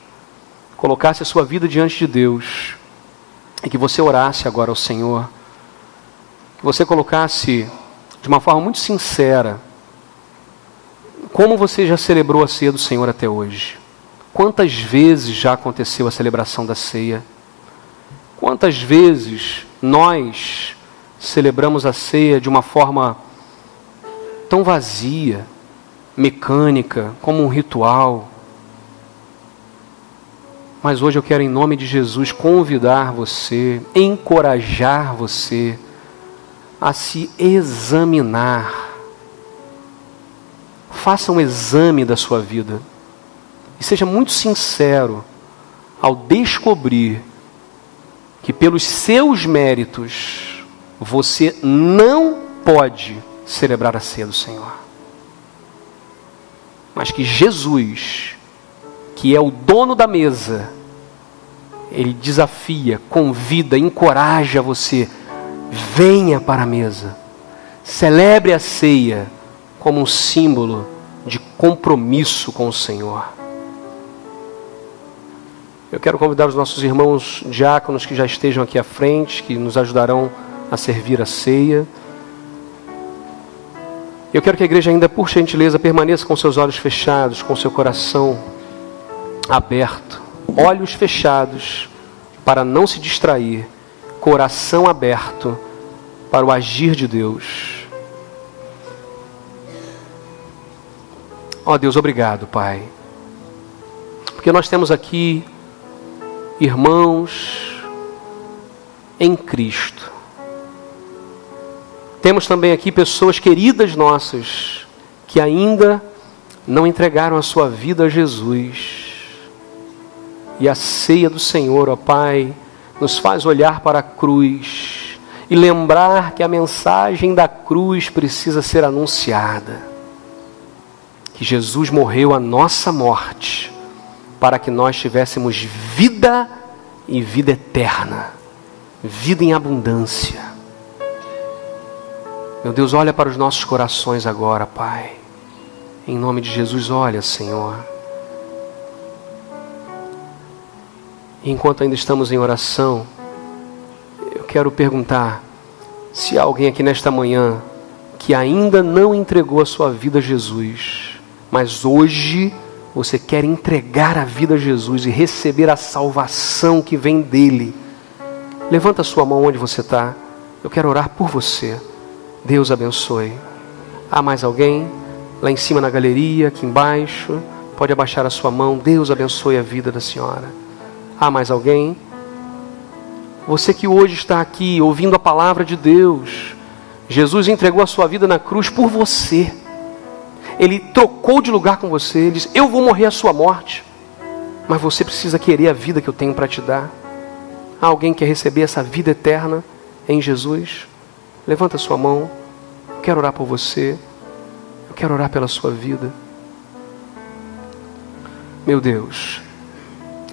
colocasse a sua vida diante de Deus e que você orasse agora ao Senhor. Que você colocasse de uma forma muito sincera como você já celebrou a ceia do Senhor até hoje. Quantas vezes já aconteceu a celebração da ceia? Quantas vezes nós celebramos a ceia de uma forma tão vazia, mecânica, como um ritual? Mas hoje eu quero, em nome de Jesus, convidar você, encorajar você a se examinar. Faça um exame da sua vida e seja muito sincero ao descobrir que pelos seus méritos você não pode celebrar a ceia do Senhor. Mas que Jesus, que é o dono da mesa, Ele desafia, convida, encoraja você. Venha para a mesa. Celebre a ceia como um símbolo de compromisso com o Senhor. Eu quero convidar os nossos irmãos diáconos que já estejam aqui à frente, que nos ajudarão a servir a ceia. Eu quero que a igreja ainda, por gentileza, permaneça com seus olhos fechados, com seu coração aberto, olhos fechados para não se distrair, coração aberto para o agir de Deus. Ó Deus, obrigado, Pai, porque nós temos aqui irmãos em Cristo. Temos também aqui pessoas queridas nossas que ainda não entregaram a sua vida a Jesus. E a ceia do Senhor, ó Pai, nos faz olhar para a cruz e lembrar que a mensagem da cruz precisa ser anunciada. Que Jesus morreu a nossa morte para que nós tivéssemos vida e vida eterna, vida em abundância. Meu Deus, olha para os nossos corações agora, Pai. Em nome de Jesus, olha, Senhor. E enquanto ainda estamos em oração, eu quero perguntar se há alguém aqui nesta manhã que ainda não entregou a sua vida a Jesus, mas hoje você quer entregar a vida a Jesus e receber a salvação que vem dele. Levanta a sua mão onde você está. Eu quero orar por você. Deus abençoe. Há mais alguém? Lá em cima na galeria, aqui embaixo. Pode abaixar a sua mão. Deus abençoe a vida da senhora. Há mais alguém? Você que hoje está aqui ouvindo a palavra de Deus. Jesus entregou a sua vida na cruz por você. Ele trocou de lugar com você. Ele disse, eu vou morrer a sua morte, mas você precisa querer a vida que eu tenho para te dar. Há alguém que quer receber essa vida eterna em Jesus? Levanta a sua mão. Eu quero orar por você. Eu quero orar pela sua vida. Meu Deus,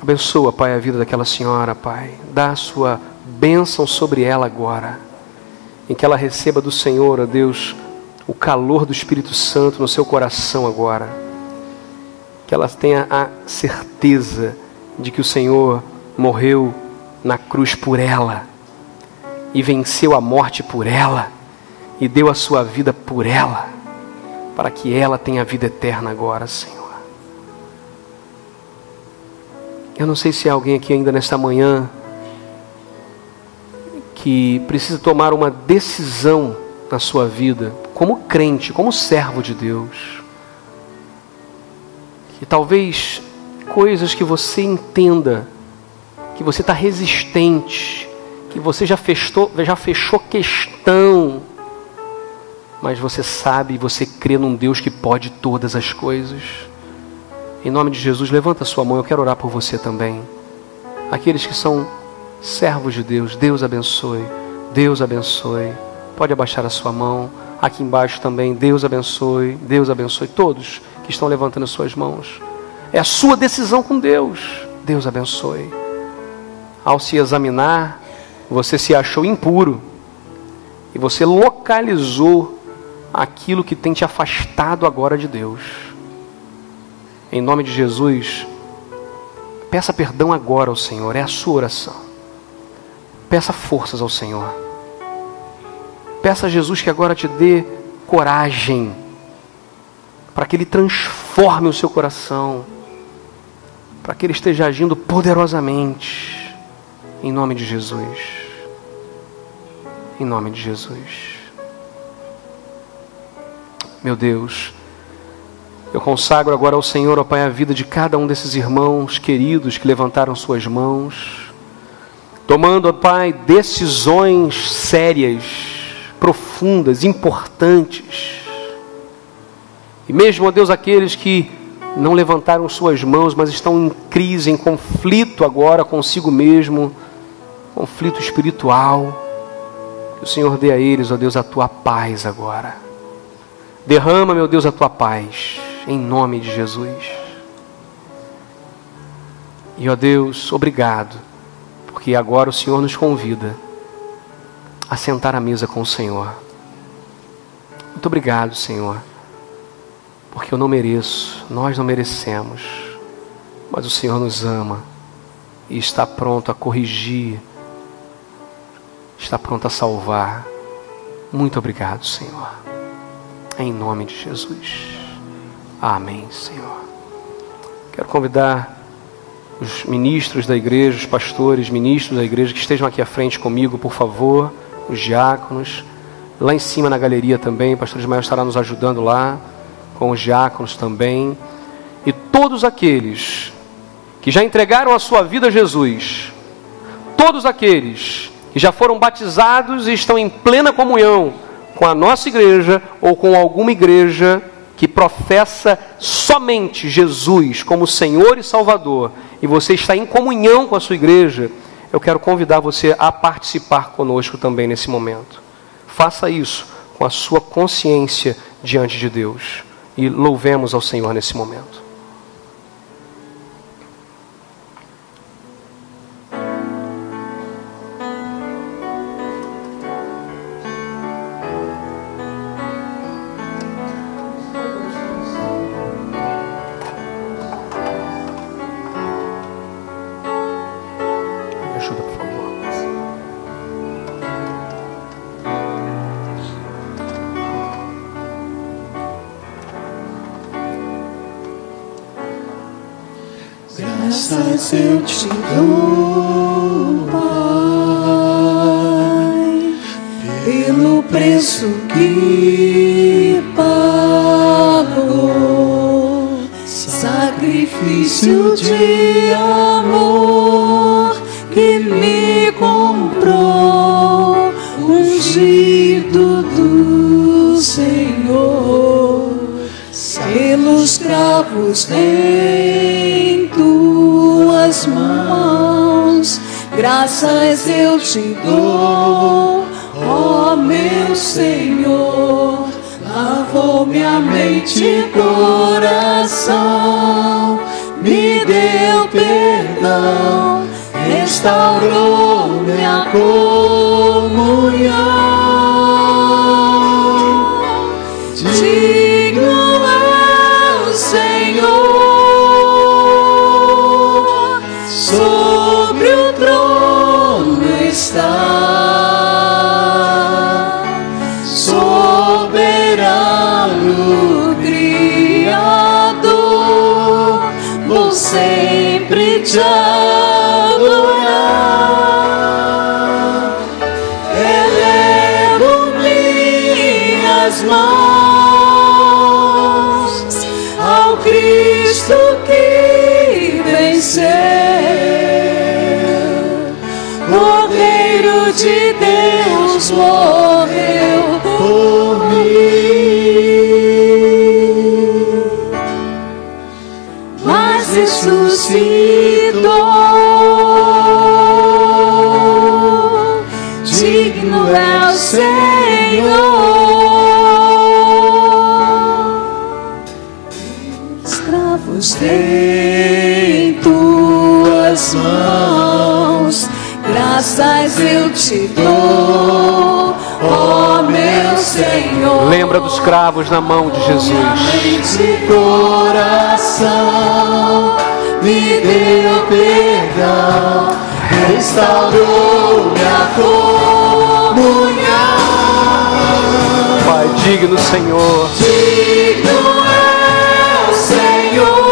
abençoa, Pai, a vida daquela senhora, Pai. Dá a sua bênção sobre ela agora. Em que ela receba do Senhor, ó Deus, o calor do Espírito Santo no seu coração agora. Que ela tenha a certeza de que o Senhor morreu na cruz por ela. E venceu a morte por ela. E deu a sua vida por ela. Para que ela tenha a vida eterna agora, Senhor. Eu não sei se há alguém aqui ainda nesta manhã que precisa tomar uma decisão na sua vida, como crente, como servo de Deus. Que talvez coisas que você entenda, que você está resistente, que você já fechou questão, mas você sabe e você crê num Deus que pode todas as coisas. Em nome de Jesus, levanta a sua mão, eu quero orar por você também. Aqueles que são servos de Deus, Deus abençoe. Deus abençoe. Pode abaixar a sua mão. Aqui embaixo também, Deus abençoe. Deus abençoe todos que estão levantando as suas mãos. É a sua decisão com Deus. Deus abençoe. Ao se examinar, você se achou impuro. E você localizou aquilo que tem te afastado agora de Deus. Em nome de Jesus, peça perdão agora ao Senhor. É a sua oração. Peça forças ao Senhor. Peça a Jesus que agora te dê coragem para que Ele transforme o seu coração, para que Ele esteja agindo poderosamente, em nome de Jesus. Em nome de Jesus. Meu Deus, eu consagro agora ao Senhor, ó Pai, a vida de cada um desses irmãos queridos que levantaram suas mãos, tomando, ó Pai, decisões sérias, profundas, importantes. E mesmo, ó Deus, aqueles que não levantaram suas mãos, mas estão em crise, em conflito agora consigo mesmo, conflito espiritual, que o Senhor dê a eles, ó Deus, a Tua paz agora. Derrama, meu Deus, a Tua paz, em nome de Jesus. E, ó Deus, obrigado, porque agora o Senhor nos convida a sentar à mesa com o Senhor. Muito obrigado, Senhor, porque eu não mereço, nós não merecemos, mas o Senhor nos ama e está pronto a corrigir, está pronto a salvar. Muito obrigado, Senhor. Em nome de Jesus. Amém, Senhor. Quero convidar os ministros da igreja, os pastores, ministros da igreja que estejam aqui à frente comigo, por favor, os diáconos. Lá em cima na galeria também, o pastor Ismael estará nos ajudando lá, com os diáconos também. E todos aqueles que já entregaram a sua vida a Jesus, todos aqueles que já foram batizados e estão em plena comunhão com a nossa igreja ou com alguma igreja que professa somente Jesus como Senhor e Salvador, e você está em comunhão com a sua igreja, eu quero convidar você a participar conosco também nesse momento. Faça isso com a sua consciência diante de Deus e louvemos ao Senhor nesse momento. Ajuda, por favor. Graças eu te dou, Pai, pelo preço que pagou, sacrifício de amor que me comprou, ungido do Senhor, pelos cravos em tuas mãos. Graças eu te dou, ó meu Senhor, lavou minha mente e coração, me deu perdão, restaurou minha comunhão. Digno é o Senhor, sobre o trono está, soberano Criador, vou sempre te adorar. Elevo minhas mãos ao Cristo que venceu, Cordeiro de Deus morreu por mim, mas ressuscitou. Digno tuas mãos, graças eu te dou, ó meu Senhor. Lembra dos cravos na mão de Jesus. De coração me deu perdão, restaurou minha comunhão. Pai, digno Senhor. Digno é o Senhor,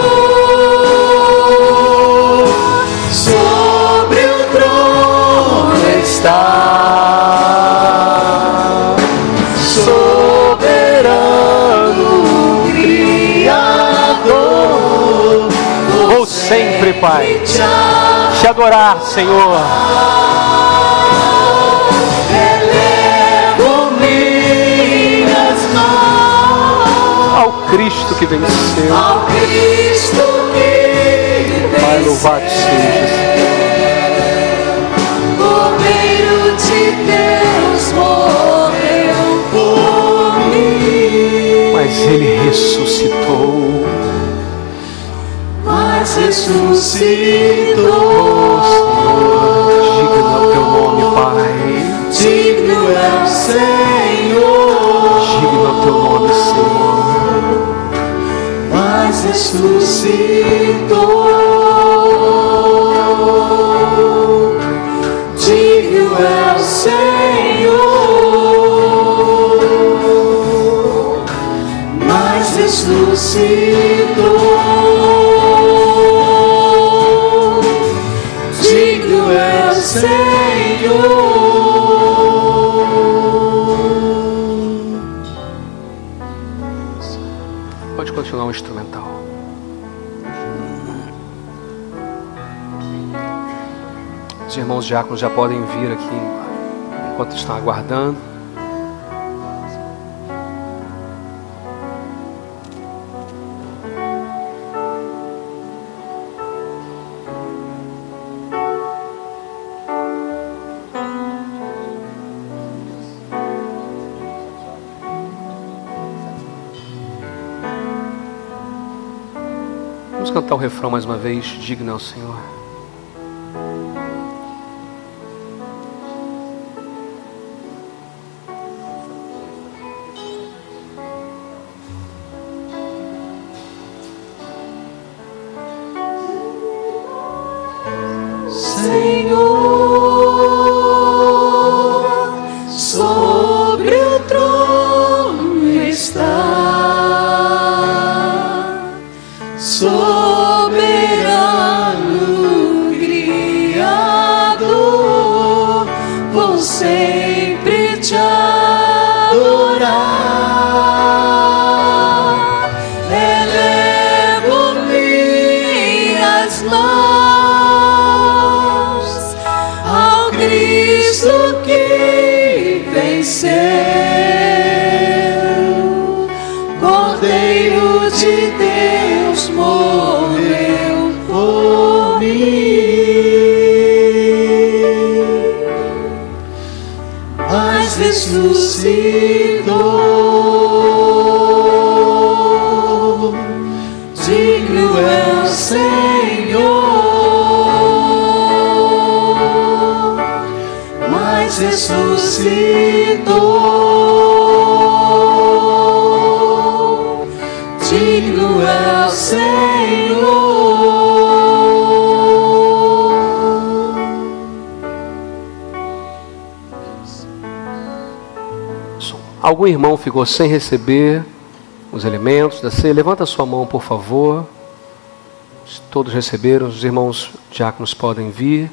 sobre o trono está, soberano Criador. Vou sempre, Pai, te adorar, Senhor. Cristo que venceu. Ao Cristo que venceu. Pai, louvado seja. Cordeiro de Deus morreu por mim. Mas Ele ressuscitou. Mas ressuscitou. Digno é o teu nome, Pai. Digno é o Senhor. Digno é o teu nome, Senhor. Ressuscitou, digno é o Senhor, mas ressuscitou, digno é o Senhor. Pode continuar o instrumental. Os irmãos diáconos já podem vir aqui enquanto estão aguardando. Vamos cantar o refrão mais uma vez. Digno é o Senhor. Algum irmão ficou sem receber os elementos da ceia? Levanta a sua mão, por favor. Todos receberam, os irmãos diáconos podem vir.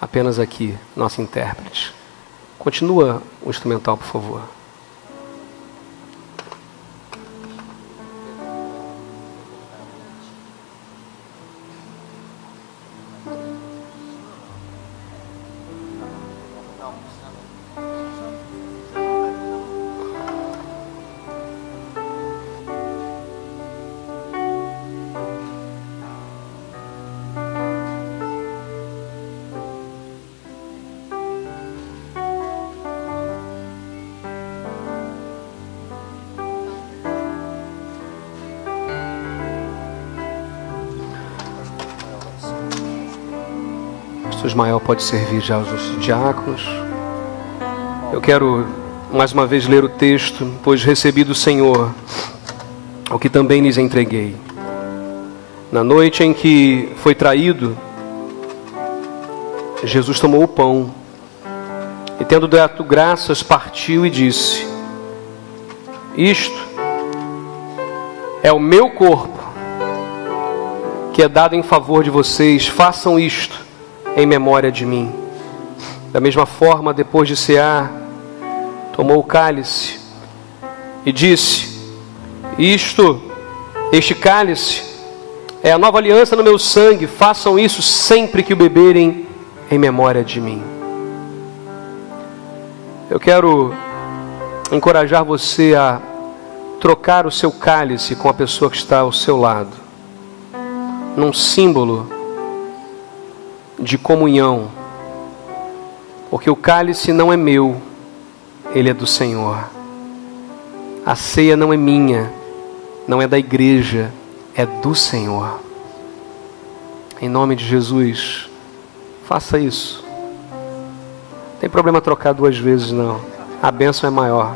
Apenas aqui, nosso intérprete. Continua o instrumental, por favor. Se o Ismael pode servir já os diáconos. Eu quero mais uma vez ler o texto. Pois recebi do Senhor o que também lhes entreguei. Na noite em que foi traído, Jesus tomou o pão e, tendo dado graças, partiu e disse: isto é o meu corpo, que é dado em favor de vocês. Façam isto em memória de mim. Da mesma forma, depois de cear, tomou o cálice e disse: este cálice é a nova aliança no meu sangue. Façam isso sempre que o beberem em memória de mim. Eu quero encorajar você a trocar o seu cálice com a pessoa que está ao seu lado, num símbolo de comunhão, porque o cálice não é meu, ele é do Senhor. A ceia não é minha, não é da igreja, é do Senhor. Em nome de Jesus, faça isso. Não tem problema trocar 2 vezes, não. A bênção é maior.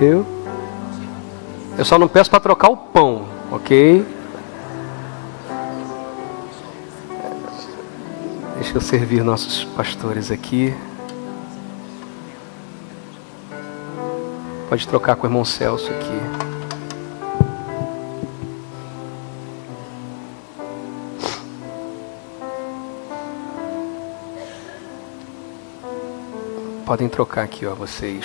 Eu só não peço para trocar o pão, ok? Deixa eu servir nossos pastores aqui. Pode trocar com o irmão Celso aqui. Podem trocar aqui, ó, vocês.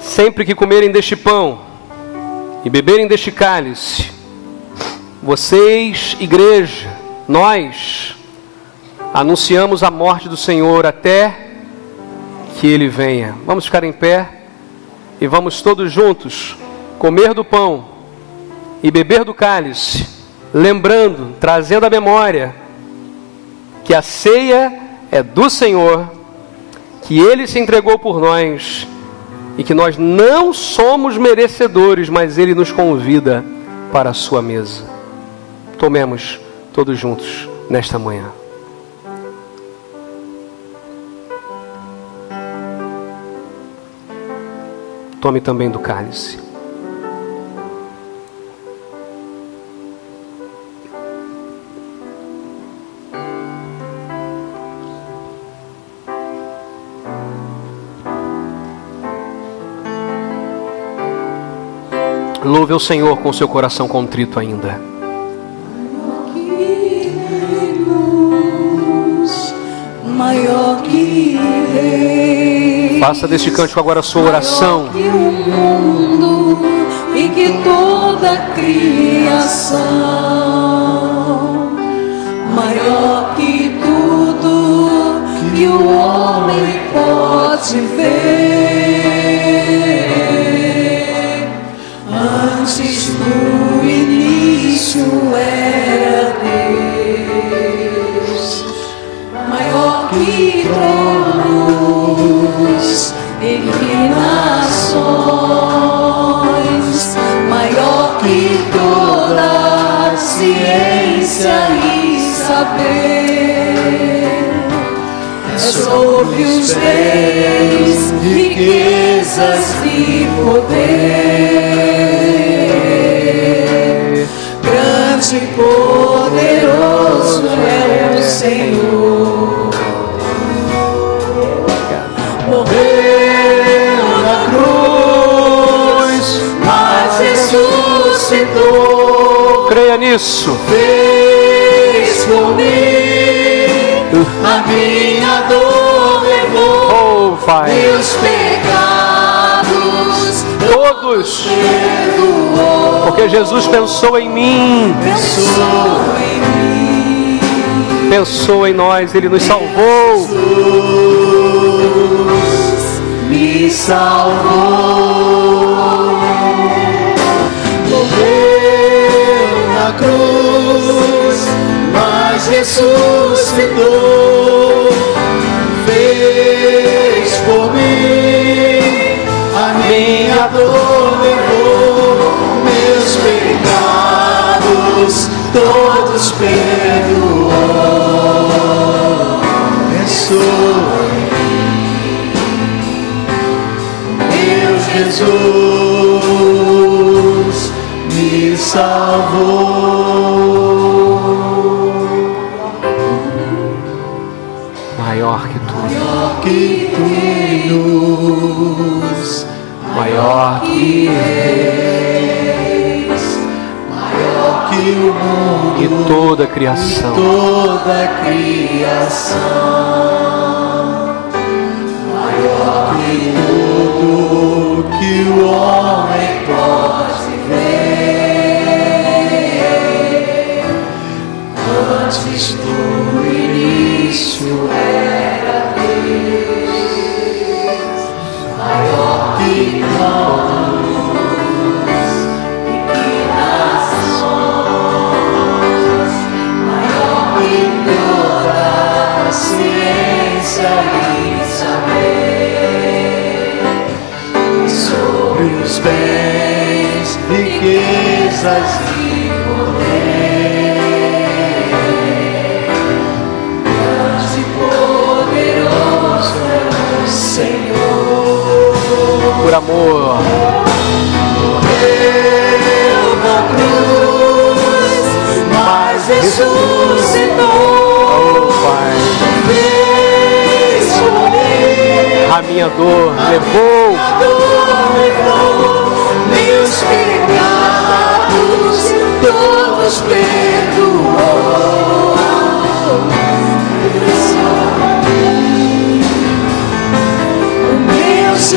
Sempre que comerem deste pão e beberem deste cálice, vocês, igreja, nós, anunciamos a morte do Senhor até que Ele venha. Vamos ficar em pé e vamos todos juntos comer do pão e beber do cálice, lembrando, trazendo à memória que a ceia é do Senhor, que Ele se entregou por nós e que nós não somos merecedores, mas Ele nos convida para a sua mesa. Tomemos todos juntos nesta manhã. Tome também do cálice. Louve ao Senhor com seu coração contrito ainda. Maior que rei. Faça deste cântico agora a sua oração. Maior que o mundo e que toda a criação. Maior que tudo que o homem pode ver. Antes do início era Deus. Maior que tronos e que nações, maior que toda a ciência e saber. É sobre os reis, riquezas e poder. Grande e poderoso é o Senhor. Morreu na cruz, mas ressuscitou. Creia nisso. Fez por mim, a minha dor levou. Oh, Pai. Meus pecados Todos. perdoou. Porque Jesus pensou em mim. Pensou em mim. Pensou em nós. Ele nos salvou. Me salvou. Morreu na cruz, mas ressuscitou. Fez por mim, a minha dor perdoou. Abençoe, meu Jesus me salvou. Maior que tudo, Maior que reinos, maior que reis, maior que o mundo e toda a criação, toda a criação, maior que tudo que o homem pode ver. Antes do início era Deus, maior que nós e que nações, maior que toda a ciência e saber, sobre os bens, riquezas e poder. Grande e poderoso é o Senhor. por amor. Morreu na cruz, mas ressuscitou. Oh, Pai, Fez morrer, a minha dor levou. a dor levou, meus pecados todos perdoou. O meu Jesus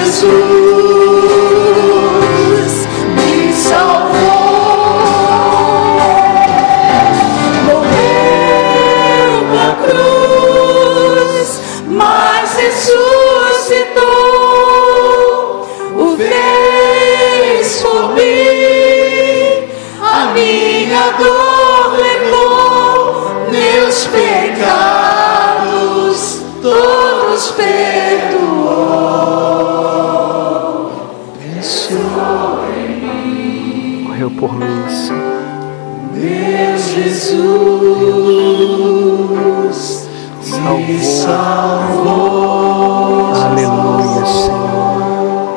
me salvou. Morreu na cruz, mas ressuscitou. O fez por mim, a minha dor levou, meus pecados todos perdoou. Pensou em mim, Morreu por mim, Senhor. meu Jesus me salvou. Aleluia, Senhor.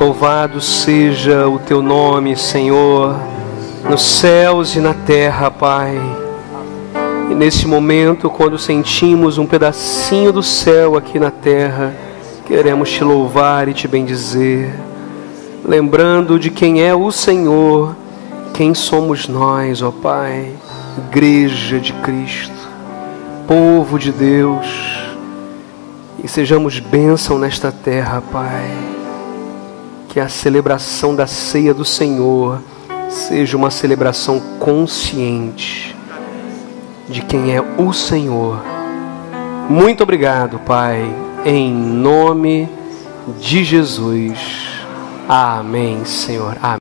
Louvado seja o teu nome, Senhor, nos céus e na terra, Pai. E nesse momento, quando sentimos um pedacinho do céu aqui na terra, queremos te louvar e te bendizer, lembrando de quem é o Senhor, quem somos nós, ó Pai, Igreja de Cristo, povo de Deus, e sejamos bênção nesta terra, Pai. Que a celebração da ceia do Senhor seja uma celebração consciente de quem é o Senhor. Muito obrigado, Pai, em nome de Jesus. Amém, Senhor. Amém.